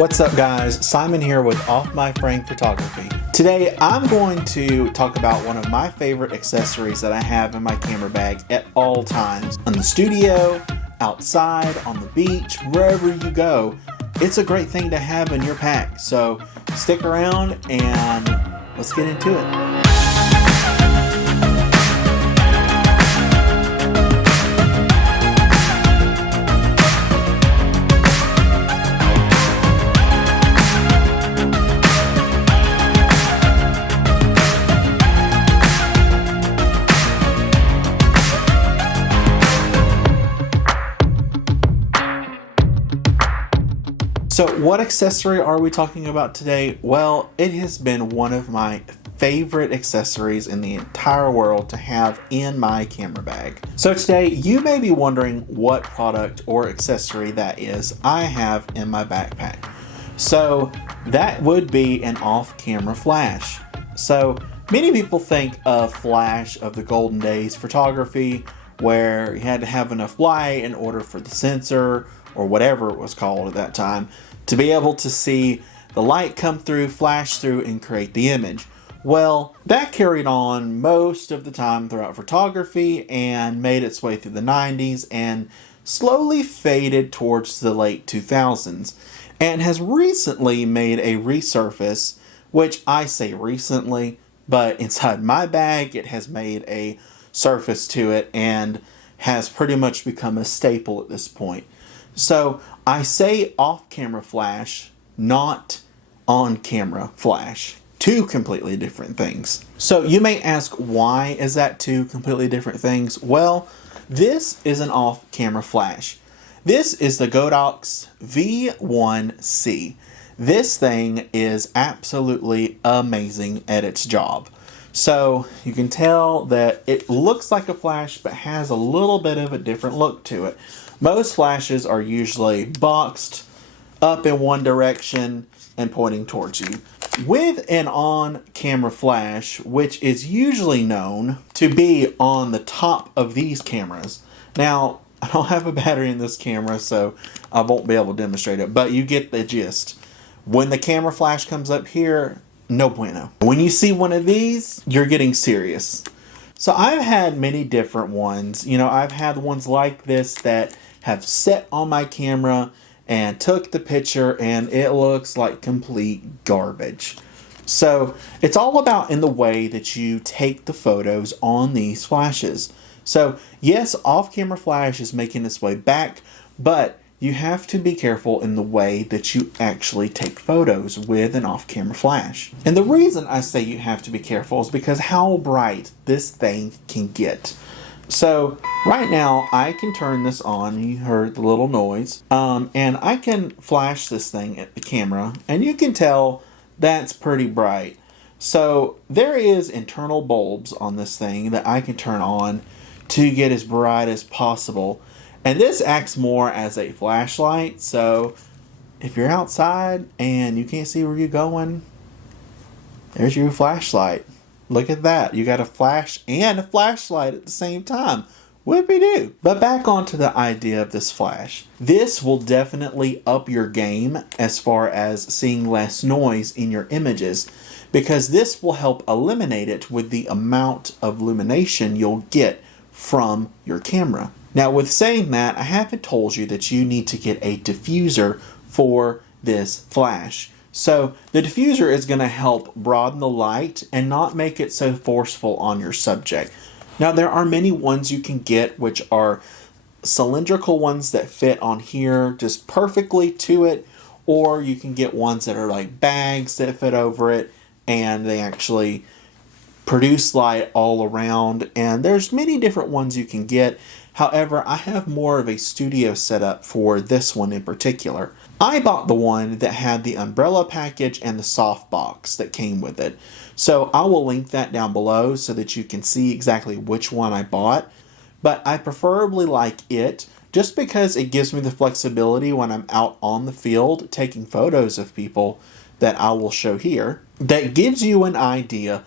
What's up guys, Simon here with Off My Frame Photography. Today I'm going to talk about one of my favorite accessories that I have in my camera bag at all times. In the studio, outside, on the beach, wherever you go. It's a great thing to have in your pack. So stick around and let's get into it. So what accessory are we talking about today? Well, it has been one of my favorite accessories in the entire world to have in my camera bag. So today you may be wondering what product or accessory that is I have in my backpack. So that would be an off-camera flash. So many people think of flash of the golden days photography where you had to have enough light in order for the sensor or whatever it was called at that time to be able to see the light come through, flash through, and create the image. Well, that carried on most of the time throughout photography and made its way through the 90s and slowly faded towards the late 2000s and has recently made a resurface, which I say recently, but inside my bag it has made a surface to it and has pretty much become a staple at this point. So I say off-camera flash, not on-camera flash. Two completely different things. So you may ask, why is that two completely different things? Well, this is an off-camera flash. This is the Godox V1C. This thing is absolutely amazing at its job. So you can tell that it looks like a flash but has a little bit of a different look to it. Most flashes are usually boxed up in one direction and pointing towards you. With an on-camera flash, which is usually known to be on the top of these cameras. Now, I don't have a battery in this camera, so I won't be able to demonstrate it, but you get the gist. When the camera flash comes up here, no bueno. When you see one of these, you're getting serious. So I've had many different ones. You know, I've had ones like this that have set on my camera and took the picture and it looks like complete garbage. So it's all about in the way that you take the photos on these flashes. So yes, off-camera flash is making its way back, but you have to be careful in the way that you actually take photos with an off-camera flash. And the reason I say you have to be careful is because how bright this thing can get. So right now I can turn this on, you heard the little noise, and I can flash this thing at the camera and you can tell that's pretty bright. So there is internal bulbs on this thing that I can turn on to get as bright as possible. And this acts more as a flashlight, so if you're outside and you can't see where you're going, there's your flashlight. Look at that. You got a flash and a flashlight at the same time. Whoopie-doo. But back onto the idea of this flash. This will definitely up your game as far as seeing less noise in your images, because this will help eliminate it with the amount of illumination you'll get from your camera. Now with saying that, I haven't told you that you need to get a diffuser for this flash. So the diffuser is going to help broaden the light and not make it so forceful on your subject. Now there are many ones you can get which are cylindrical ones that fit on here just perfectly to it, or you can get ones that are like bags that fit over it and they actually produce light all around, and there's many different ones you can get. However, I have more of a studio setup for this one in particular. I bought the one that had the umbrella package and the Softbox that came with it. So I will link that down below so that you can see exactly which one I bought. But I preferably like it just because it gives me the flexibility when I'm out on the field taking photos of people that I will show here. That gives you an idea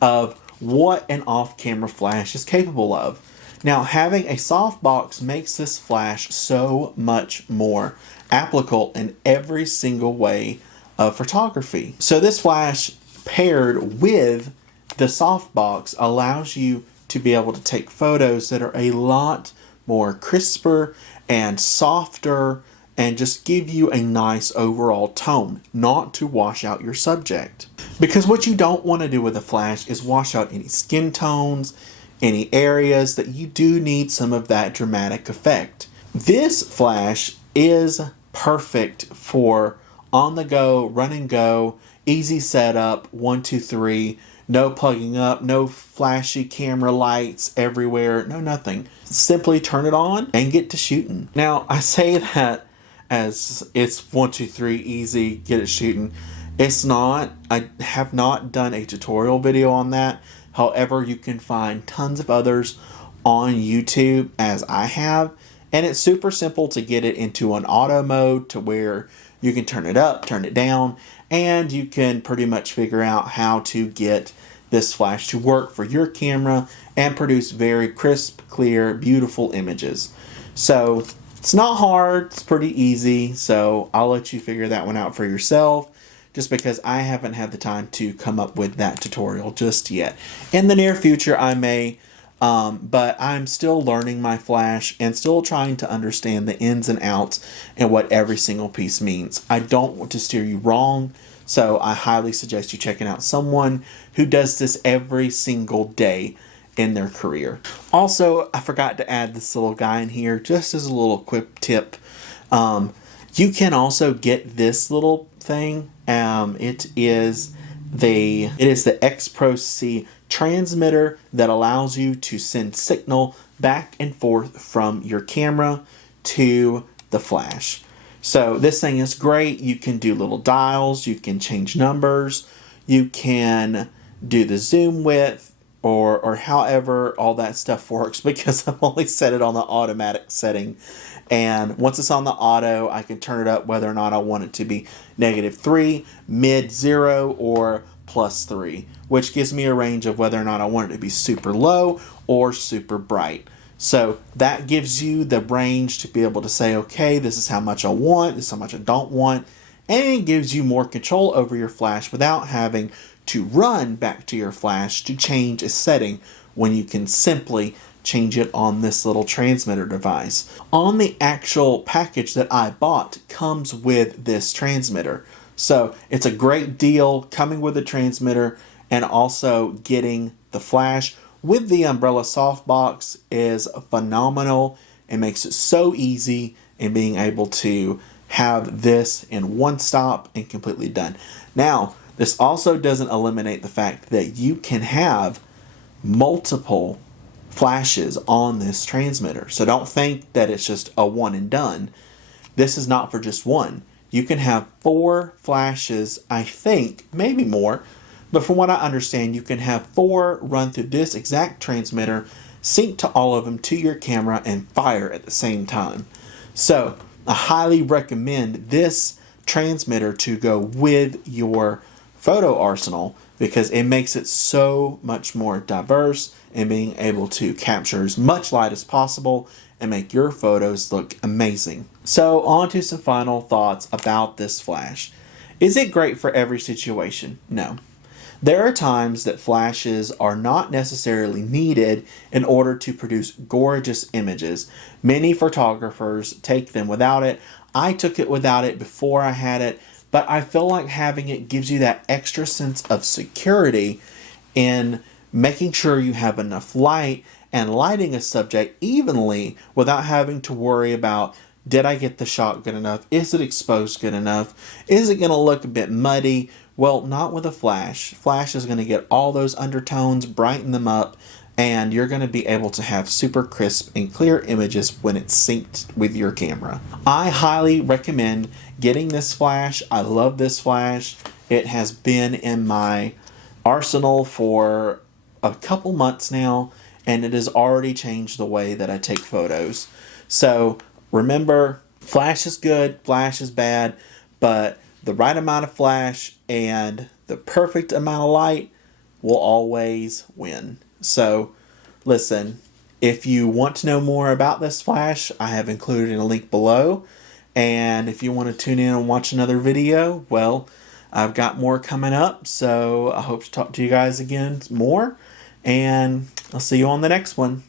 of what an off-camera flash is capable of. Now, having a softbox makes this flash so much more applicable in every single way of photography. So this flash paired with the softbox allows you to be able to take photos that are a lot more crisper and softer and just give you a nice overall tone, not to wash out your subject. Because what you don't want to do with a flash is wash out any skin tones, any areas that you do need some of that dramatic effect. This flash is perfect for on the go, run and go, easy setup, 1, 2, 3, no plugging up, no flashy camera lights everywhere, no nothing. Simply turn it on and get to shooting. Now, I say that as it's 1, 2, 3, easy, get it shooting. It's not. I have not done a tutorial video on that. However, you can find tons of others on YouTube as I have. And it's super simple to get it into an auto mode to where you can turn it up, turn it down, and you can pretty much figure out how to get this flash to work for your camera and produce very crisp, clear, beautiful images. So it's not hard, it's pretty easy. So I'll let you figure that one out for yourself, just because I haven't had the time to come up with that tutorial just yet. In the near future, I may, but I'm still learning my flash and still trying to understand the ins and outs and what every single piece means. I don't want to steer you wrong, so I highly suggest you checking out someone who does this every single day in their career. Also, I forgot to add this little guy in here just as a little quick tip. You can also get this little thing. It is the Xpro-C transmitter that allows you to send signal back and forth from your camera to the flash. So this thing is great. You can do little dials, you can change numbers, you can do the zoom width, or however all that stuff works, because I've only set it on the automatic setting. And once it's on the auto, I can turn it up whether or not I want it to be -3, mid-0, or +3, which gives me a range of whether or not I want it to be super low or super bright. So that gives you the range to be able to say, okay, this is how much I want, this is how much I don't want, and it gives you more control over your flash without having to run back to your flash to change a setting when you can simply change it on this little transmitter device. On the actual package that I bought comes with this transmitter. So it's a great deal coming with the transmitter and also getting the flash with the umbrella softbox is phenomenal. It makes it so easy in being able to have this in one stop and completely done. Now, this also doesn't eliminate the fact that you can have multiple flashes on this transmitter. So don't think that it's just a one and done. This is not for just one. You can have 4 flashes, I think, maybe more, but from what I understand, you can have 4 run through this exact transmitter, sync to all of them to your camera, and fire at the same time. So I highly recommend this transmitter to go with your photo arsenal because it makes it so much more diverse and being able to capture as much light as possible and make your photos look amazing. So on to some final thoughts about this flash. Is it great for every situation? No. There are times that flashes are not necessarily needed in order to produce gorgeous images. Many photographers take them without it. I took it without it before I had it, but I feel like having it gives you that extra sense of security in making sure you have enough light and lighting a subject evenly without having to worry about, did I get the shot good enough? Is it exposed good enough? Is it going to look a bit muddy? Well, not with a flash. Flash is going to get all those undertones, brighten them up, and you're going to be able to have super crisp and clear images when it's synced with your camera. I highly recommend getting this flash. I love this flash. It has been in my arsenal for a couple months now, and it has already changed the way that I take photos. So remember, flash is good, flash is bad, but the right amount of flash and the perfect amount of light will always win. So listen, If you want to know more about this flash, I have included a link below. And if you want to tune in and watch another video, well, I've got more coming up. So I hope to talk to you guys again more. And I'll see you on the next one.